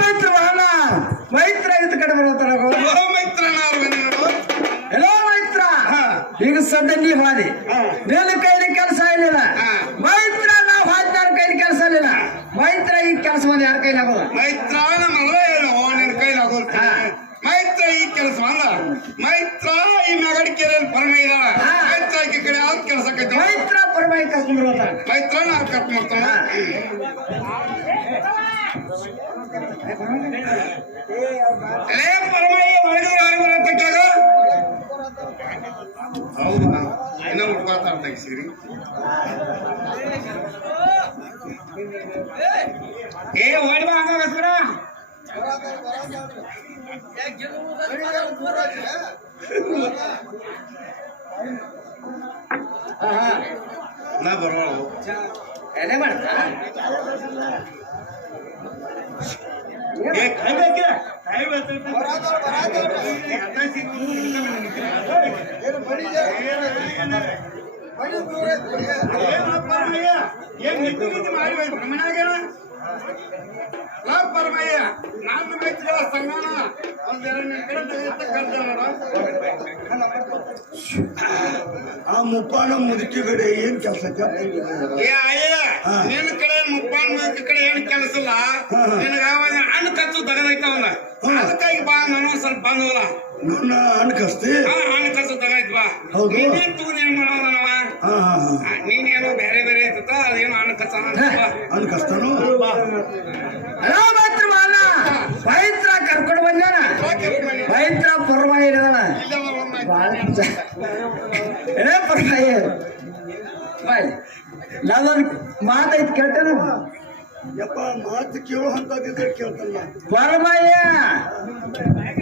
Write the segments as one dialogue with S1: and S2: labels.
S1: ಮೈತ್ರ ವಾಹನ ಮೈತ್ರ ಇದ್ ಕಡೆ ಬರ್ತಾರ ಎಲ್ಲೋ ಮೈತ್ರ ಈಗ ಸದ್ಯ ನೀ ಹಾದಿ ನಿನ್ನ ಕೈಲಿ ಕೆಲಸ ಇರಲಿಲ್ಲ ಮೈತ್ರ ನಾವು ಹಾದಿದಾರ ಕೈಲಿ ಕೆಲಸ ಇರಲಿಲ್ಲ ಮೈತ್ರ ಈ ಕೆಲಸ ಮಾಡಿ ಯಾರ ಕೈಲಿ ಆಗೋದ
S2: ಮೈತ್ರ ನಿನ್ನ ಕೈಲಿ ಆಗೋಲ್ತ ಮೈತ್ರ ಈ ಕೆಲಸ ಅಲ್ಲ ಮೈತ್ರ ಈ ಮೆಗಡಿಕೆರೆಯಲ್ಲಿ ಪರಮ ಇದ್ದಾಳ
S1: ಹಾ.
S2: ಮೈತ್ರ ಈ ಕಡೆ ಯಾವ್ದು ಕೆಲಸ
S1: ಮೈತ್ರ ಪರಮಾಯಿ ಕರ್ಕೊಂಡು
S2: ಮೈತ್ರ ನಾವು ಕಟ್ ಮಾಡ್ತಾನ ಅಲೇ ಪರಮಯ್ಯ ಮಾಡಿದ್ರು ಯಾರು ಬರತ್ತ ಕೇಳ ಹೌದು ಇನ್ನೂ ಹುಡುಗಾತ ತೆಗಿಸಿರಿ ಏ ಓಡಿ ಬಾ ನಾ ಬರೋಣ
S1: ಎಲೆ ಮಾಡ್ತಾ
S2: ಏ ಕೈ ಬೇಕಿಲ್ಲ ಕೈ ಬರ್ತೈತೆ ಏನ್ ನಿತ್ಯ ಗೀತಿ ಮಾಡಿ ಬ್ರಹ್ಮನಾಗೇನ ಲಾ ಪರಮಯ್ಯ ನನ್ನ ಮೈತ್ರಿಗಳ ಸಂಗಣ ಒಂದೆರಡು ನಿನ್ ಕಡೆ ತೆಗೆದುಕೊಂಡ
S3: ಆ ಮುಪ್ಪಾನ ಮುದುಕಿ ಕಡೆ ಏನ್ ಕೆಲಸ
S2: ಏ ಅಯ್ಯ ನಿನ್ನ ಕಡೆ ಮುಪ್ಪಾನ್ ಮುಖ ಕಡೆ ಏನ್ ಕೆಲಸ ಇಲ್ಲ ನಿನಗ ಅವನ ಹಣ್ಣು ಕಚ್ಚು ತಗದೈತವನ ಅದಕ್ಕಾಗಿ ಬಾ ನಾನು ಸ್ವಲ್ಪ ಬಂದವಲ್ಲ
S3: ನನ್ನ ಹಣ್ಣು ಕಸ್ತಿ
S2: ಹಣ್ಣು ಬಾ.
S3: ಹೌದು.
S2: ನೀನೇನ್ ತಗೊಂಡ್ ಏನ್
S3: ಹಾ ಹಾ
S2: ನೀನೇನೋ ಬೇರೆ ಬೇರೆ ಇರ್ತದ ಅದೇನೋ ಹಣ್ಣು ಕಚ್ಚ
S3: ಹಣ್ಣು ಕಸ್ತಾನು
S1: ಮೈತ್ರ ಮೈತ್ರ ಕರ್ಕೊಂಡು ಬಂದಾನ ಪವಿತ್ರ ಇದಾನ ಬಾಳ ಏ ಪರಮಾಯಿ ಬಾಯ್. ನಾವೊಂದು ಮಾತೈತಿ ಕೇಳ್ತೇನೆ.
S3: ಯಪ್ಪ ಮಾತು ಕೇಳೋ ಅಂತದಿದ್ರೆ ಕೇಳ್ತಲ್ಲ.
S1: ಪರಮಯ್ಯ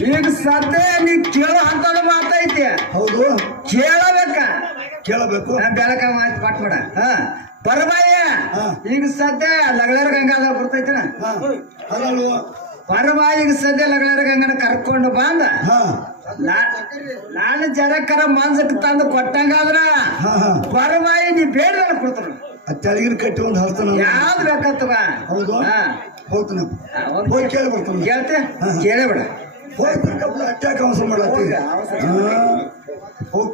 S1: ಈಗ ಸದ್ಯ ನೀ ಕೇಳೋ ಹಂತದ ಮಾತೈತಿ.
S3: ಹೌದು.
S1: ಕೇಳಬೇಕ.
S3: ಕೇಳಬೇಕು.
S1: ಬೆಳಕ ಮಾತು ಪಾಟ್ ಹ. ಪರಮಯ್ಯ. ಈಗ ಸದ್ಯ ಲಗಳರ ಗಂಗಾಧರ ಬರ್ತೈತನ?
S3: ಹಲೋ
S1: ಪರಮ ಈಗ ಸದ್ಯ ಲಗಳರ ಗಂಗನ ಕರ್ಕೊಂಡು ಬಂದ. ನಾನು ಜರಕ್ಕರ ಮಂಜಕ್ಕೆ ತಂದು ಕೊಟ್ಟಂಗಾದ್ರ
S3: ಹಾ ಹಾ.
S1: ಪರಮಾಯಿ ನೀ ಬೇಡ ಕೊಡ್ತಾರ
S3: ತೆಳಗಿನ ಕಟ್ಟಿ ಒಂದು ಹಸ್ತಾನ
S1: ಯಾವ್ದು ಬೇಕಾಗ್ತವ
S3: ಹೌದು.
S1: ಹಾ.
S3: ಹೋಗ್ತಾನೆ.
S1: ಹಾ, ಒಂದ್
S3: ಹೋಗಿ ಕೇಳಿ ಬರ್ತಾನೆ.
S1: ಕೇಳ್ತೆ?
S3: ಹಾ.
S1: ಕೇಳೇ ಬೇಡ
S3: ಹೋಗಿ ಬರ್ಕಪ್ಪ ಅಟ್ಯಾಕ್ ಅವಸರ ಮಾಡತ್ತಿ
S1: ಹೋಗ,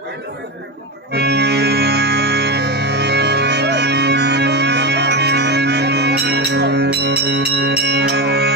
S1: Thank
S3: ಹಾ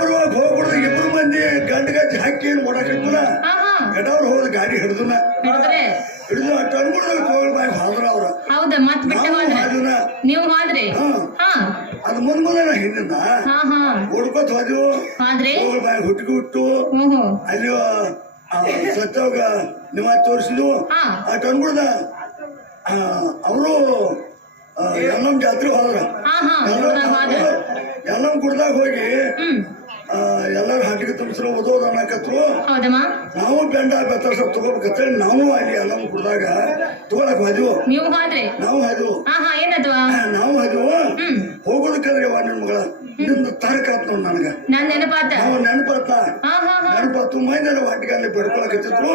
S3: ಬರುವಾಗ ಹೋಗ್ಬಿಡ್ದು ಇಬ್ರು ಮಂದಿ ಗಂಡ ಗಜ್ಜಿ ಹಾಕಿ ಏನ್ ಮಾಡಕ್ಕಿಲ್ಲ ಘಟವ್ರು ಹೋದ ಗಾಡಿ ಹಿಡಿದುನ. ಹಿಡಿದು ಅನ್ಬಿಡ್ದಾಗ ಕೋವಿಡ್ ಬಾಯಿ ಹಾದ್ರ ಅವ್ರ.
S4: ಹೌದಾ ಮತ್ ಬಿಟ್ಟ
S3: ನಾವು
S4: ಹೋದ್ರ ಹೋದ್ರಿ
S3: ಅದು ಮುಂದ್ ಮುಂದೆ ನಾ
S4: ಹಿಂದಿನ.
S3: ಹುಡ್ಕೋತ್ ಹೋದ್ವು. ಕೋವಿಡ್ ಬಾಯಿ ಹುಟ್ಟಿಗೆ ಹುಟ್ಟು. ಅಲ್ಲಿ ಸತ್ತವಾಗ ನಿಮ್ಮ ತೋರಿಸಿದ್ವು. ಅಟ್ ಅನ್ಬಿಡ್ದ. ಅವರು ಎಲ್ಲಮ್ ಜಾತ್ರೆ ಹೋದ್ರ ಎಲ್ಲಮ್ ಕುಡ್ದಾಗ ಹೋಗಿ ಎಲ್ಲಾರು ಹಾಟಿಗೆ ತುಂಬಿಸ್ರು ಓದೋದು ಅನ್ನಕತ್ರು ನಾವು ಬೆಂಡ ಬೆತ್ತರ್ಸ ತಗೋಬೇಕಂತೇಳಿ ನಾವು ಅಲ್ಲಿ ಅಲಂ ಕುಡ್ದಾಗ ತಗೊಳಕ್ ಹೋದ್ವು.
S4: ನೀವು ಹೋದ್ರಿ?
S3: ನಾವು ಹೋದ್ವು.
S4: ಹಾ ಹಾ ಏನದು?
S3: ನಾವು ಹೋದ್ವು. ಹೋಗೋದಕ್ಕಾದ್ರೆ ವಾ ನಿನ್ ಮಗಳ? ನಿಂದ ತಾರಕಾತ್ ನೋಡ್ ನನಗ.
S4: ನಾನ್ ನೆನಪಾತ?
S3: ನಾವು ನೆನಪಾತ. ನೆನಪಾತು. ಮೈದಾನ ವಾಟಿಗಲ್ಲಿ ಬೇಡ್ಕೊಳಕತ್ತಿದ್ರು.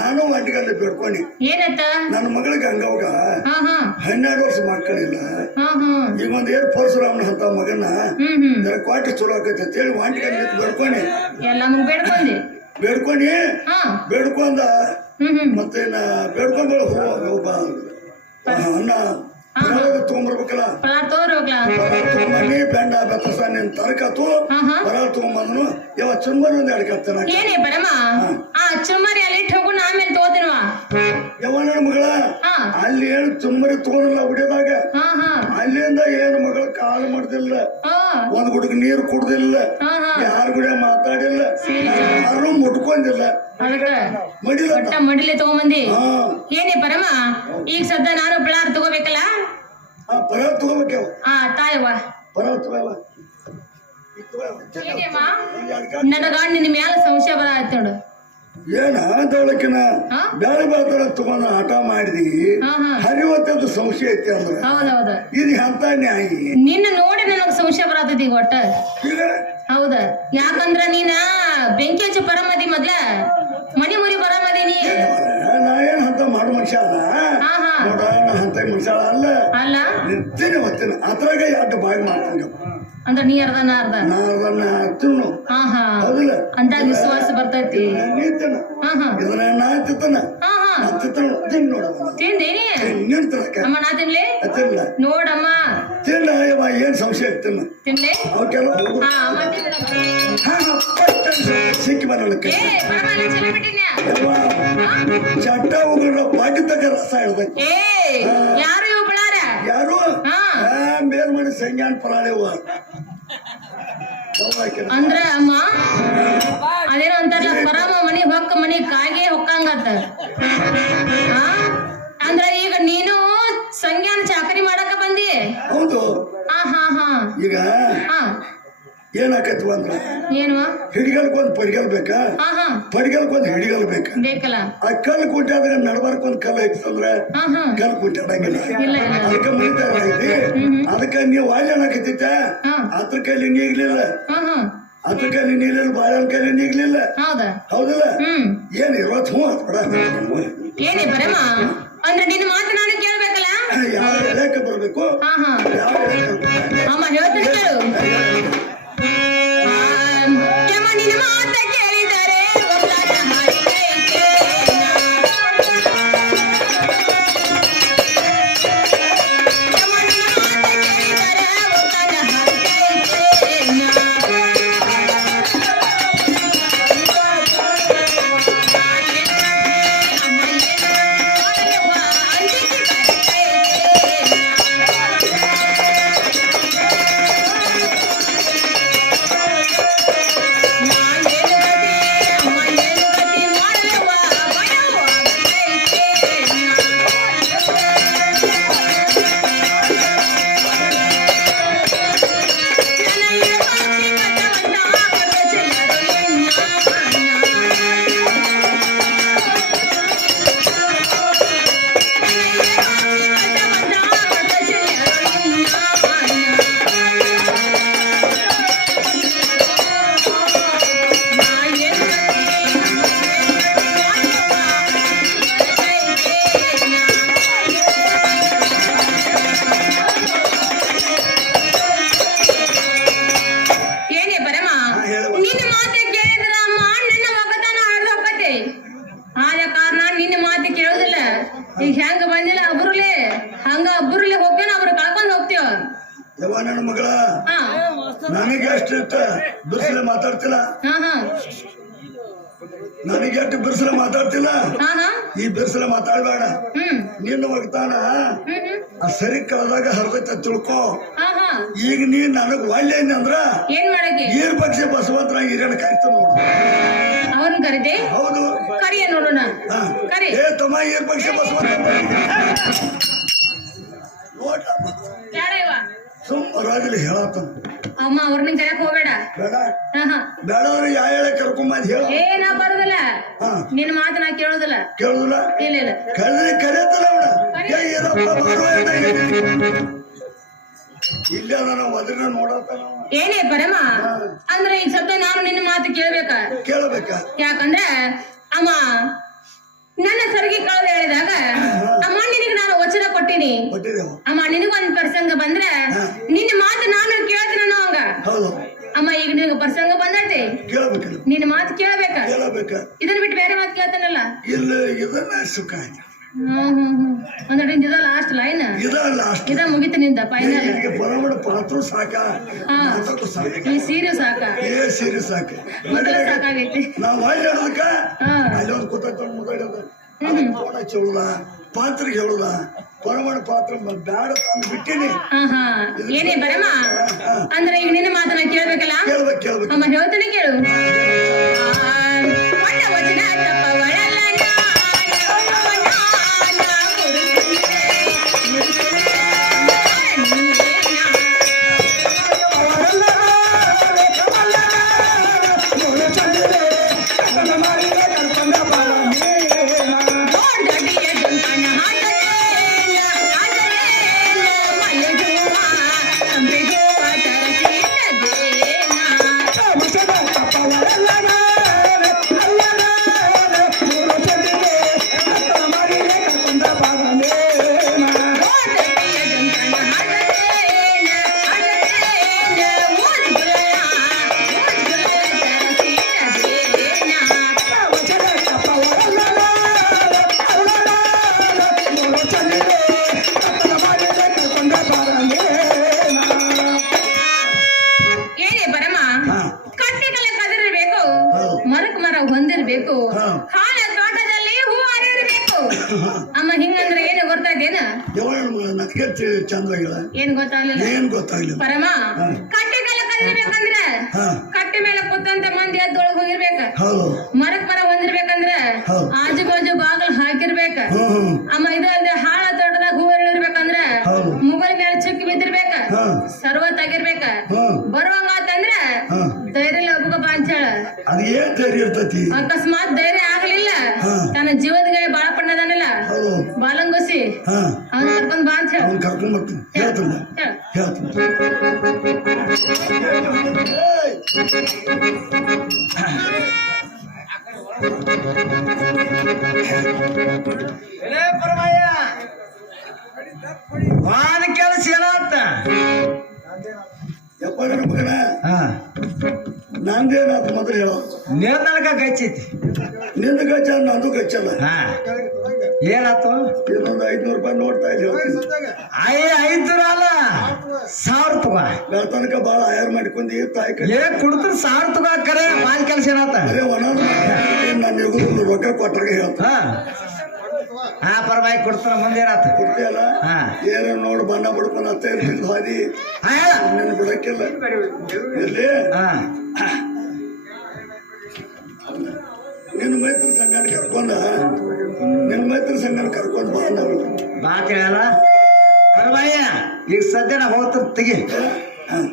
S3: ನಾನು ವಾಟಿಗಲ್ಲಿ ಬೇಡ್ಕೊಂಡಿ.
S4: ಏನತ್ತ?
S3: ನನ್ನ ಮಗಳಿಗೆ ಹಂಗವಾಗ ಹನ್ನೆರಡು ವರ್ಷ ಮಕ್ಕಳಿಲ್ಲ ಈಗ ಒಂದ್ ಫೋರ್ಸ್ ಪರಶುರಾಮನ ಅಂತ ಮಗನ ಕ್ವಾಟಿ ಚಲೋ ಆಕೈತೆ ಅಂತೇಳಿ ವಾಟಿಗಲ್ಲಿ ಬೇಡ್ಕೊನಿ
S4: ಎಲ್ಲ ಮುಗ್ ಬೇಡ್ಕೊಂಡಿ.
S3: ಬೇಡ್ಕೊಂಡ. ಮತ್ತೆ ಬೇಡ್ಕೊಂಡ್ ಅಣ್ಣ. ಅನ್ನ ಬರ ತಗೊಂಬನ್ನಿ ಬೆಂಡ ಬೆತ್ತಸ ನಿನ್ ಯಾವ ಒಂದ್
S4: ಏನೇ ಆ ಚುಮ್ಮರಿ ಅಲ್ಲಿ ಹೋಗು ಆಮೇಲೆ ತಗೋತೀನವ
S3: ಯಾವ ನನ್ನ ಮಗಳ ಅಲ್ಲಿ ಏನು ಚುಂಬರಿ ತಗೊಂಡಿಲ್ಲ ಹೊಡಿಯೋದಾಗ ಅಲ್ಲಿಂದ ಏನು ಮಗಳ ಕಾಲು ಮಾಡ್ದಿಲ್ಲ? ಒಂದ್ ಗುಡುಗ ನೀರು ಕುಡ್ದಿಲ್ಲ? ಯಾರ ಕೂಡ ಮಾತಾಡಿಲ್ಲ? ಯಾರು ಮುಟ್ಕೊಂಡಿಲ್ಲ.
S4: ಮಡಿಲೇ ಮಡಿಲೆ ತಗೊಂಬಂದಿ? ಏನೇ ಪರಮ? ಈಗ ಸದ್ದ ನಾನು
S3: ಪರ ತಗೋಬೇಕವ
S4: ಆ ತಾಯವ್ವ
S3: ಪರ ತಗೋವ
S4: ಏನೇಮ್ಮ ನನಗ ನಿನ್ನ ಮ್ಯಾಲ ಸಂಶಯ ಬರ ಆಯ್ತು ನೋಡು.
S3: ಏನ ದೌಳಕಿನ
S4: ಹಾ?
S3: ಬ್ಯಾಳೆ ಬಾತರ ತಗೊಂಡ ಹಠ ಮಾಡಿದಿ? ಹರಿವತ್ತದ್ದು ಸಂಶಯ ಐತಿ ಅಂದ್ರ? ಇದು ಎಂತ ನ್ಯಾಯ?
S4: ನಿನ್ನ ನೋಡಿ ನನಗ ಸಂಶಯ ಬರತೈತಿ ಈಗ ಒಟ್ಟ. ಹೌದ. ಯಾಕಂದ್ರ ನೀನ ಬೆಂಕಿ ಹಚ್ಚಿ ಬರಮದಿ ಮೊದ್ಲ? ಮನಿ ಮುರಿ ಬರಮದಿ ನೀ?
S3: ನಾ ಏನ್ ಅಂತ ಮಾಡು ಮನುಷ್ಯ ಅಲ್ಲ
S4: ಹಾ ಹಾ
S3: ನೋಡ ನಾ ಅಂತ ಮನುಷ್ಯ ಅಲ್ಲ
S4: ಅಲ್ಲ
S3: ನಿಂತೀನಿ ಹೊತ್ತಿನ ಅದ್ರಾಗ ಎರಡು ಬಾಯಿ ಮಾಡ್ತೀನಿ
S4: ಅಂದ್ರ ನೀ ಅರ್ಧ ನಾ ಅರ್ಧ
S3: ನಾ ಅದನ್ನ ಹತ್ತಿನು
S4: ಹಾ ಹಾ
S3: ಹೌದಿಲ್ಲ
S4: ಅಂದಾಗ ವಿಶ್ವಾಸ ಬರ್ತೈತಿ
S3: ನಿಂತನ
S4: ಹಾ ಹಾ
S3: ಇದನ್ನ ನಾ ಹತ್ತಿತ್ತನ
S4: ಹಾ ಹಾ
S3: ಹತ್ತಿತ್ತನ ತಿನ್ ನೋಡ
S4: ತಿಂದೇನಿ
S3: ನಿಂತನಕ
S4: ಅಮ್ಮ ನಾ ತಿನ್ಲಿ
S3: ಹತ್ತಿಲ್ಲ
S4: ನೋಡಮ್ಮ
S3: ತಿನ್ನ ಯವ್ವ ಏನ್ ಸಂಶಯ ಆಗ್ತಿನ್ನ
S4: ತಿನ್ಲಿ
S3: ಅವಕ್ಕೆಲ್ಲ ಹೋಗು
S4: ಹಾ ಅಮ್ಮ ತಿನ್ನಲ್ಲ.
S3: ಹಾ ಪಟ್ಟ ಸಿಕ್ಕಿ ಬರಲಿಕ್ಕೆ
S4: ಏ ಪರಮ ಚಲೋ ಬಿಟ್ಟಿನ್ಯಾ
S3: ಯವ್ವ
S4: ಹಾ?
S3: ಚಟ್ಟ ಉಗುಳ ತಗ ರಸ
S4: ಹೇಳ್ಬೇಕು ಯಾರು ಇವ್ ಬಿಳಾರ
S3: ಯಾರು? ಮೇಲ್ಮನೆ ಸಂಜ್ಞಾನ ಪರಾಳೆವ
S4: ಅಂದ್ರ ಅಮ್ಮ ಅದೇನೋ ಅಂತಾರಲ್ಲ ಪರಮ ಮನಿ ಹೊಕ್ಕ ಮನಿ ಕಾಗೆ ಹೊಕ್ಕಂಗತ್ತ ಹಾ ಅಂದ್ರ ಈಗ ನೀನು ಸಂಜ್ಞಾನ ಚಾಕರಿ ಮಾಡಕ ಬಂದಿ?
S3: ಹೌದು.
S4: ಹಾ ಹಾ ಹಾ.
S3: ಈಗ
S4: ಹಾ.
S3: ಏನಾಕೈತಿ ಅಂದ್ರ
S4: ಏನು
S3: ಹಿಡಿಗಲ್ಕೊಂದ್ ಪಡಿಗಲ್ ಬೇಕಾ
S4: ಹಾ ಹಾ
S3: ಪಡಿಗಲ್ಕೊಂದ್ ಹಿಡಿಗಲ್ ಬೇಕಾ
S4: ಬೇಕಲ್ಲ.
S3: ಆ ಕಲ್ಲು ಕುಂಟಾದಾಗ ನಡ್ಬಾರ್ಕ್ ಒಂದ್ ಕಲ್ಲು ಐತಂದ್ರ
S4: ಹಾ ಹಾ
S3: ಕಲ್ಲು ಕುಂಟಾಡಂಗಿಲ್ಲ
S4: ಇಲ್ಲ ಇಲ್ಲ
S3: ಅದಕ್ಕೆ ಮನಿತಾರ ಐತಿ ಅದಕ್ಕೆ ನೀವು ವಾಲ್ಯ ಏನಾಕೈತಿತ್ತ
S4: ಹಾ.
S3: ಅದ್ರ ಕೈಲಿ ನೀಗ್ಲಿಲ್ಲ
S4: ಹಾ ಹಾ
S3: ಅದ್ರ ಕೈಲಿ ನೀಗ್ಲಿಲ್ಲ ಬಾಳೆನ ಕೈಲಿ ನೀಗ್ಲಿಲ್ಲ
S4: ಹೌದಾ?
S3: ಹೌದಲ್ಲ?
S4: ಹ್ಮ್.
S3: ಏನ್ ಇವತ್ತು ಹ್ಞೂ ಅದ್ ಬಿಡ
S4: ಏನೇ ಪರಮ ಅಂದ್ರ ನಿನ್ನ ಮಾತು ನಾನು ಕೇಳ್ಬೇಕಲ್ಲ?
S3: ಯಾವ ಎಳೆಕ ಬರ್ಬೇಕು?
S4: ಹಾ ಹಾ
S3: ಯಾವ ಎಳೆಕ
S4: ಅಮ್ಮ ಹೇಳ್ತೀನಿ
S3: ನನಗೆ ಎಷ್ಟು ಇಷ್ಟ ಬಿರ್ಸಲೆ ಮಾತಾಡ್ತಿಲ್ಲ?
S4: ಹಾ ಹಾ.
S3: ನನಗೆ ಎಷ್ಟು ಬಿರ್ಸಲೆ ಮಾತಾಡ್ತಿಲ್ಲ? ಈ ಬಿರ್ಸಲೆ ಮಾತಾಡ್ಬೇಡ.
S4: ನೀನು
S3: ನಿನ್ನ ಒಗ್ತಾನ? ಸರಿ ಕಳೆದಾಗ ಹರಿದೈತೆ ತಿಳ್ಕೋ. ಈಗ ನೀ ನನಗ್ ಒಳ್ಳೆ ಅಂದ್ರ? ಈರ್ ಪಕ್ಷಿ ಬಸವಂತರ ಹಿರಿಯಣ್ಣ ಕಾಯ್ತು ನೋಡು.
S4: ಅವನು ಕರಿದೆ?
S3: ಹೌದು.
S4: ಕರಿಯ ನೋಡೋಣ. ಕರಿ.
S3: ಏ ತಮ್ಮ ಏನ್ ಪಕ್ಷಿ ಬಸವಂತ ನೋಡ
S4: ಯಾರ ಇವ
S3: ಸುಮ್ಮ ರಾಜಲಿ ಹೇಳತ್ತ
S4: ಅಮ್ಮ ಅವ್ರನ್ನ ಕರೆಯಕ್ ಹೋಗ್ಬೇಡ
S3: ಬೇಡ
S4: ಹಾ ಹಾ
S3: ಬೇಡವ್ರು ಯಾ ಹೇಳ ಕರ್ಕೊಂಬಂದ್ ಹೇಳ
S4: ಏ ನಾ ಬರುದಿಲ್ಲ
S3: ಹಾ
S4: ನಿನ್ನ ಮಾತು ನಾ ಕೇಳುದಿಲ್ಲ
S3: ಕೇಳುದಿಲ್ಲ
S4: ಇಲ್ಲ ಇಲ್ಲ
S3: ಕರೆದ್ರೆ ಕರೆಯತ್ತಲ್ಲ ಅವನ ಏ ಏನಪ್ಪ ಬಾರೋ ಅಂತ ಹೇಳಿದ್ವಿ. ಇಲ್ಲೇ ಅದ ನಾವು ಅದ್ರನ್ನ ನೋಡತ್ತಾನ ಅವ.
S4: ಏನೇ ಪರಮ ಅಂದ್ರೆ ಈಗ ಸದ್ಯ ನಾನು ನಿನ್ನ ಮಾತು ಕೇಳ್ಬೇಕ
S3: ಕೇಳಬೇಕ
S4: ಯಾಕಂದ್ರೆ ಅಮ್ಮ ನನ್ನ ಸರಿಗೆ ಕಳೆದು ಹೇಳಿದಾಗ ಅಮ್ಮ ನಿನಗೆ ನಾನು ವಚನ ಕೊಟ್ಟಿನಿ.
S3: ಕೊಟ್ಟಿದ್ದೇವ
S4: ಅಮ್ಮ. ನಿನಗೊಂದ್ ಪ್ರಸಂಗ ಬಂದ್ರೆ ನಿನ್ನ ಮಾತು ನಾನು ಕೇಳ್ತೀನಿ ಅನ್ನೋ ಹಂಗ
S3: ಹೌದು.
S4: ಅಮ್ಮ ಈಗ ನಿನಗೆ ಪ್ರಸಂಗ ಬಂದೈತಿ.
S3: ಕೇಳಬೇಕ
S4: ನಿನ್ನ ಮಾತು ಕೇಳ್ಬೇಕ?
S3: ಕೇಳಬೇಕ.
S4: ಇದನ್ನ ಬಿಟ್ಟು ಬೇರೆ ಮಾತು ಕೇಳ್ತಾನಲ್ಲ?
S3: ಇಲ್ಲ ಇದನ್ನ ಸುಖ ಆಯ್ತು.
S4: ಹ್ಮ್ ಹ್ಮ್ ಹ್ಮ್. ಅಂದ್ರೆ ಇದ ಲಾಸ್ಟ್ ಲೈನ್
S3: ಇದ ಲಾಸ್ಟ್
S4: ಇದ ಮುಗಿತು ನಿಂದ ಫೈನಲ್
S3: ಈಗ ಬರಬಡ ಪಾತ್ರ ಸಾಕ.
S4: ಹಾ.
S3: ಮಾತಕ್ಕೂ ಸಾಕ.
S4: ಈ ಸೀರೆ ಸಾಕ.
S3: ಏ ಸೀರೆ ಸಾಕ.
S4: ಮೊದಲ ಸಾಕಾಗೈತಿ.
S3: ನಾವ್ ಅಲ್ಲಿ ಹೇಳೋದಕ್ಕ
S4: ಹಾ.
S3: ಅಲ್ಲಿ ಒಂದು ಕೂತ ಮುದಾಡೋದು ಫೋನ್ ಹಚ್ಚಿ ಹೇಳುದ ಪಾತ್ರಿಗೆ ಹೇಳುದ ಪರಮಾಣ ಪಾತ್ರ ಮ- ಬ್ಯಾಡ ತಂದು ಬಿಟ್ಟಿನಿ
S4: ಹಾ ಹಾ ಏನೇ ಬರಮ್ಮ ಅಂದ್ರೆ ಈಗ ನಿನ್ನ ಮಾತನ್ನ ಕೇಳ್ಬೇಕಲ್ಲ
S3: ಕೇಳ್ಬೇಕು ಕೇಳ್ಬೇಕು
S4: ಅಮ್ಮ ಹೇಳ್ತಾನೆ ಕೇಳು ಒಳ್ಳೆ ವಚನ ತಪ್ಪ ಒಳಲ ಇದು ಅಲ್ಲದೆ ಹಾಳ ತೋಟದಾಗ ಹೂ. ಇರ್ಬೇಕಂದ್ರೆ. ಮುಗಲ್ ಮೇಲೆ ಚಿಕ್ಕ ಬಿದ್ದಿರ್ಬೇಕ. ಸರ್ವ
S3: ತಗಿರ್ಬೇಕ
S4: ಬರುವ
S3: ಮಾತಂದ್ರೆ.
S4: ಧೈರ್ಯ ಅಂತ
S3: ಅದು ಏನ್ ಧೈರ್ಯ ಇರ್ತೈತಿ?
S4: ಅಕಸ್ಮಾತ್ ಧೈರ್ಯ
S1: ಗಚ್ಚೈತಿ
S3: ನಿಂದು ಗಚ್ಚ ನಂದು ಗಚ್ಚಲ್ಲ
S1: ಹಾ. ಏನಾತು
S3: ಇನ್ನೊಂದು ಐದ್ನೂರು ರೂಪಾಯಿ ನೋಡ್ತಾ ಇದ್ದೀವಿ
S1: ಐ ಐದು ಅಲ್ಲ ಸಾವಿರ ತಗೋ.
S3: ಬೆಳ ತನಕ ಬಾಳ ಹೈರ್ ಮಾಡ್ಕೊಂಡು ತಾಯಿ
S1: ಏ ಕುಡಿದ್ರು ಸಾವಿರ ತಗೋ ಕರೆ ಮಾಲ್ ಕೆಲಸ ಏನಾತ?
S3: ಅದೇ ಒಣದ ನನ್ನ ಎಗುರು ರೊಕ್ಕ ಕೊಟ್ಟರೆ ಹೇಳ್ತ.
S1: ಹಾ. ಹಾ ಪರವಾಗಿ ಕೊಡ್ತಾರ ಮುಂದೆ ಏನಾತ?
S3: ಕೊಡ್ತೀಯಲ್ಲ?
S1: ಹಾ.
S3: ಏನೋ ನೋಡು ಬಣ್ಣ ಬಿಡ್ಕೊಂಡು ಅತ್ತ ಹಾದಿ. ನಿನ್ನ ಬಿಡಕ್ಕಿಲ್ಲ. ಇರ್ಲಿ.
S1: ಹಾ.
S3: ನಿನ್ನ ಮೈತ್ರಿ ಸಂಘನ ಕರ್ಕೊಂಡ. ನಿನ್ನ ಮೈತ್ರಿ ಸಂಘನ ಕರ್ಕೊಂಡು ಬಾ ನಾವು
S1: ಬಾ ಕೇಳಲ್ಲ? ಈಗ ಸದ್ಯ ನಾ ಹೋಗ್ತಾರ ತೆಗಿ.
S2: ಏನ್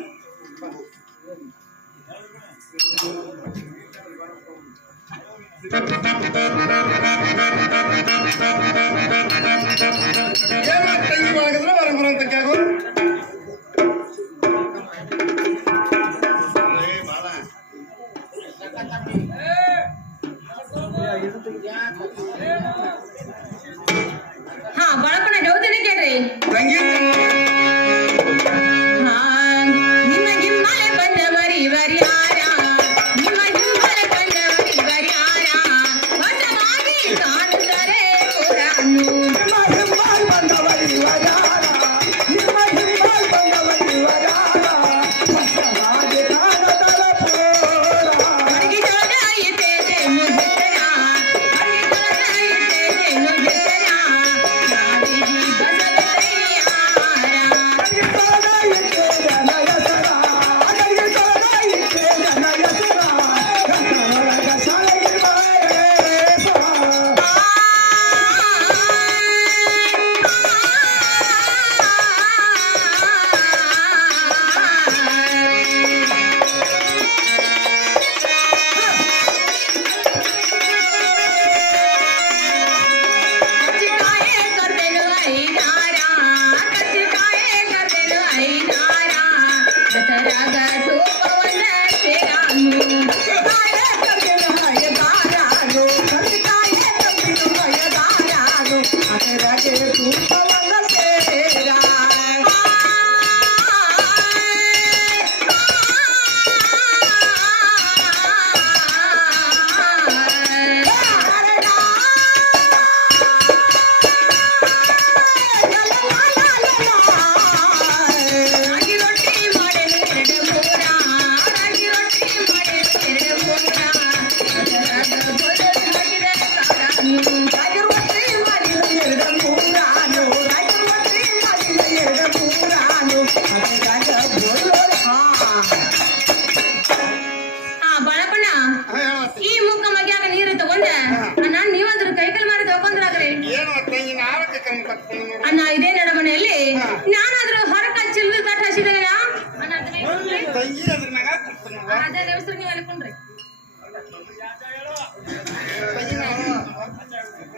S4: ಅದೇ ದೇವಸ್ಥಾನ ನೀವು ಅನ್ಕೊಂಡ್ರಿ?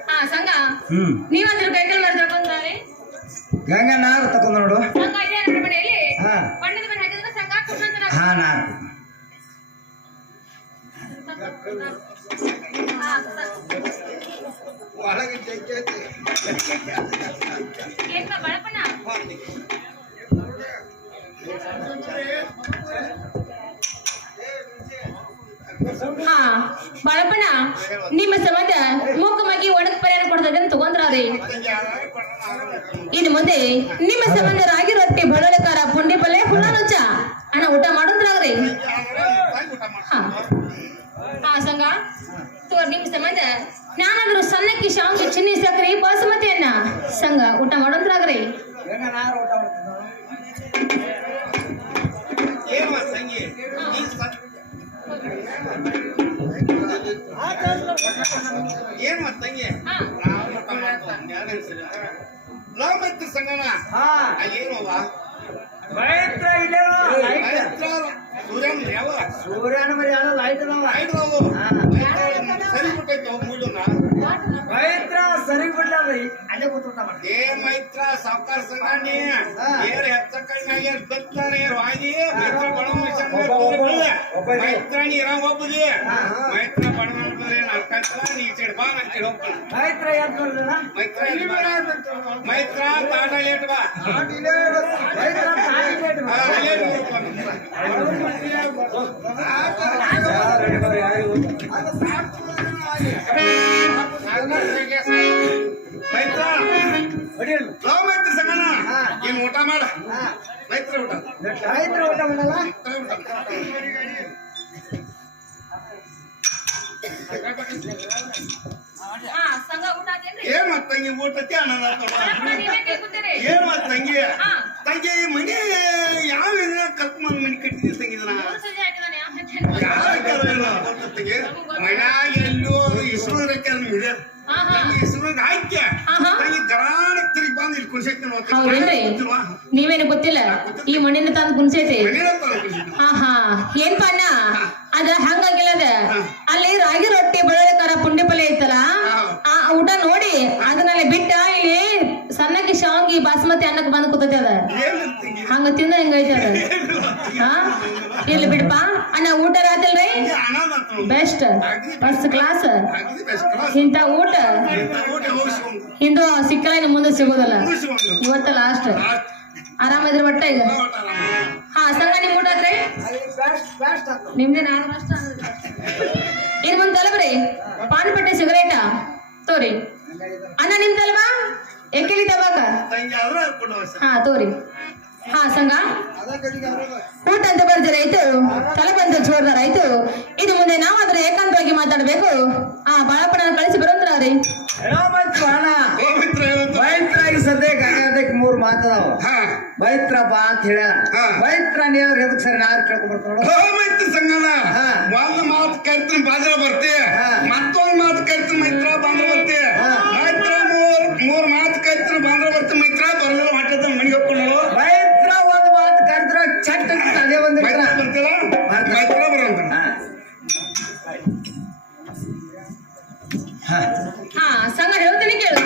S4: ಹಾ ಸಂಘ.
S1: ಹ್ಮ್.
S4: ನೀವಂದ್ರ ಕೈಕಲ್ ಮಾರಿ ತಗೊಂಡ್ರಿ
S1: ಗಂಗ ನಾರು ತಕೊಂಡ್ ನೋಡು.
S4: ಸಂಘ ಇದೇ ನಡಮನೆಯಲ್ಲಿ
S1: ಹಾ.
S4: ಬಣ್ಣದ ಮನೆ ಹಾಕಿದ್ರೆ ಸಂಘ
S1: ಹಾ ನಾರು.
S2: ಒಳಗೆ ಜಗ್ಗಿ ಐತಿ.
S4: ಏನ್ಪ ಬಾಳಪ್ಪಣ್ಣ ಹಾ, ಬಾಳಪ್ಪಣ್ಣ, ನಿಮ್ಮ ಸಂಬಂಧ ಮೂಕ ಮಗಿ ಒಣಗ್ ಪರಿಹಾರ ಕೊಡ್ತದೆ ಅಂತ ತಗೊಂಡ್ರಾರಿ
S2: ತಂಗಿ ಯಾವಾಗ ಕೊಡೋಣ ಆಗೋಣ.
S4: ಇನ್ನು ಮುಂದೆ ನಿಮ್ಮ ಸಂಬಂಧ ರಾಗಿ ರೊಟ್ಟಿ ಬಳಲಕಾರ ಪುಂಡಿ ಪಲ್ಲೆ ಹುಳ ನುಚ್ಚ ಅಣ್ಣ, ಊಟ ಮಾಡೋದ್ರಾಗ್ರಿ. ಹಾ ಹಾ, ಸಂಗ ನಿಮ್ಮ ಸಂಬಂಧ ನಾನಾದ್ರೂ ಸಣ್ಣಕ್ಕಿ, ಶಾವ್ಗೆ, ಚಿನ್ನಿ ಬಾಸುಮತಿ ಅಣ್ಣ ಸಂಘ ಊಟ ಮಾಡೋದ್ರಾಗ್ರಿ
S2: ಏನು ಆ ತಂಗಿ? ಲವ್ ಮೈತ್ರಿ ಸಂಗಮ
S1: ಹಾ.
S2: ಏನವ
S1: ಮೈತ್ರ ವೈತ್ರ
S2: ಸೂರ್ಯನ್ ಯಾವ?
S1: ಸೂರ್ಯನ ಮರಿ ಲೈಟ್ ಅದಾವ.
S2: ಆಯ್ತು ಸರಿ ಬಿಟ್ಟೈತೆ ಮೂಡೋಣ
S1: ಮೈತ್ರ ಸರಿ ಬಿಡ್ಲಾರ್ರಿ ಅಲ್ಲೇ ಕೂತ್ಕೊಂಡ
S2: ಏ ಮೈತ್ರ ಸಾವ್ಕಾರ ಸಂಗಾಣಿ ಏರ್ ಹೆಚ್ಚ ಕೈನಾಗ ಏರ್ ಬೆತ್ತಾರ ಏರ್ ವಾಗಿ ಮೈತ್ರ ಬಡ ಮೈತ್ರಾಣಿ ಇರ ಒಬ್ಬದಿ ಮೈತ್ರ ಬಡ ನಲ್ಕಂತ ನೀ ಚಿಡ್ ಬಾ ನನ್ ಚಿಡ್ ಹೋಗ್ತಾನ
S1: ಮೈತ್ರ
S2: ಮೈತ್ರ ಬಾ. ಮೈತ್ರ
S1: ಮೈತ್ರ
S2: ಸಂಗನ ಏನ್ ಊಟ ಮಾಡ ಮೈತ್ರ ಊಟ
S1: ಮೈತ್ರ ಊಟ ಮಾಡಲ್ಲ
S4: ಆತೇನ್ರಿ
S2: ಏನ್ ಮತ್ ತಂಗಿ ಊಟಕ್ಕೆ
S4: ನೀವೇ
S2: ಏನ್ ಮತ್ ತಂಗಿ. ತಂಗಿ ಮನೆ ಯಾವ ಇದನ್ನ ಕರ್ಕೊಂಡ್ ಮನೆ ಕಟ್ಟಿದ್ವಿ ತಂಗಿದನ ಮನ್ಯಾಗ ಎಲ್ಲೋ ಇಸ್ರೋ ತಂಗಿ ಇಸ್ರೋಗ್ ಹಾಕ್ಯ. ಇಲ್ಲಿ
S4: ನೀವೇನು ಗೊತ್ತಿಲ್ಲ? ಈ ಮಣ್ಣಿನ ತಂದು ಗುಣಸೈತಿ ಹಾ ಅಣ್ಣ ಅದ ಹಂಗಾಗಿಲ್ಲ ಅದ. ಅಲ್ಲಿ ರಾಗಿ ರೊಟ್ಟಿ ಬೆಳಕಾರ ಪುಂಡಿ ಪಲ್ಯ ಐತಲ್ಲ? ಆ ಊಟ ನೋಡಿ ಅದನ್ನಲ್ಲಿ ಬಿಟ್ಟ ಇಲ್ಲಿ ಸಣ್ಣಕ್ಕೆ ಶಾವಂಗಿ ಬಾಸ್ಮತಿ ಅನ್ನಕ್ಕೆ ಬಂದು ಕೂತೈತೆ ಅದ. ಹಂಗ ತಿಂದ ಹೆಂಗೈತೆ ಅದ? ಹಾ? ಇಲ್ಲಿ ಬಿಡಪ್ಪ. ಅಣ್ಣ ಊಟ ರಾತಿಲ್ರಿ ಬೆಸ್ಟ್ ಫಸ್ಟ್ ಕ್ಲಾಸ್ ಇಂತ ಊಟ. ಇಂದು ಸಿಕ್ಕಲ್ಲ ಇನ್ನು ಮುಂದೆ ಸಿಗೋದಲ್ಲ. ಇವತ್ತ ಲಾಸ್ಟ್ ಆರಾಮಿದ್ರಿ ಬಟ್ಟೆ ಈಗ? ಹಾ ಸಂಗ ನಿಮ್ ಊಟ
S1: ಆದ್ರಿ
S4: ನಿಮ್ದೇ ನಾನು ಅಷ್ಟ ಇನ್ ಮುಂದ್ ತಲಬ್ರಿ ಪಾನ್ ಬಟ್ಟೆ ಸಿಗರೇಟಾ? ತೋರಿ. ಅಣ್ಣ ನಿಮ್ ಎಕ್ಕೆಲಿ ತವಾಗ
S2: ಅವಾಗ?
S4: ಹಾ ತೋರಿ. ಹಾ ಸಂಘ ಊಟ ಅಂತ ಬರ್ಜರ ಆಯ್ತು? ತಲೆ ಬಂದ ಜೋರ್ದಾರ ಆಯ್ತು? ಇದು ಮುಂದೆ ನಾವಾದ್ರೆ ಏಕಾಂತವಾಗಿ ಮಾತಾಡ್ಬೇಕು? ಆ ಬಾಳಪ್ಪನ ಕಳಿಸಿ ಬರೋದ್ರ ರೀ
S1: ಏನೋ ಮೈತ್ರ ಅಣ್ಣ
S2: ಓ ಮಿತ್ರ ಹೇಳಂತ
S1: ಮೈತ್ರ ಈಗ ಸದ್ಯಕ್ಕೆ ಅದಕ್ಕೆ ಮೂರ್ ಮಾತದಾವ
S2: ಹಾ
S1: ಮೈತ್ರ ಬಾ ಅಂತ ಹೇಳ
S2: ಹಾ.
S1: ಮೈತ್ರ ನೀವ್ ಎದಕ್ ಸರಿ ನಾರು ಕೇಳ್ಕೊಂಡ್ ಬರ್ತಾವ
S2: ಓ ಸಂಗನ
S1: ಹಾ.
S2: ಒಂದ್ ಮಾತು ಕರಿತೀನಿ ಬಾಜ್ರ ಬರ್ತಿ.
S1: ಹಾ.
S2: ಮತ್ತೊಂದ್ ಮಾತು ಕರಿತೀನಿ ಮೈತ್ರ ಬಂದ್ರ ಬರ್ತಿ.
S1: ಹಾ.
S2: ಮೈತ್ರ ಮೂರ್ ಮೂರ್ ಮಾತು ಕರಿತೀನಿ ಬಂದ್ರ ಬರ್ತಿ ಮೈತ್ರ. ಬರ್ಲಿಲ್ಲ ಹೊಟ್ಟೆ ಮನೆಗೆ ಹೋಗ್ಕೊಂಡು
S1: ಮೈತ್ರ ಒಂದ್ ಮಾತು ಕರೆದ್ರ ಚಟ್ ಅಂತ ಅದೇ ಒಂದ್
S2: ಮೈತ್ರ ಬರ್ತೀರ?
S1: ಬರ್ತೀನಿ.
S2: ಮೈತ್ರ ಬರೋಂತ
S1: ಹಾ.
S4: ಹಾ ಸಂಗ ಹೇಳ್ತೀನಿ ಕೇಳು.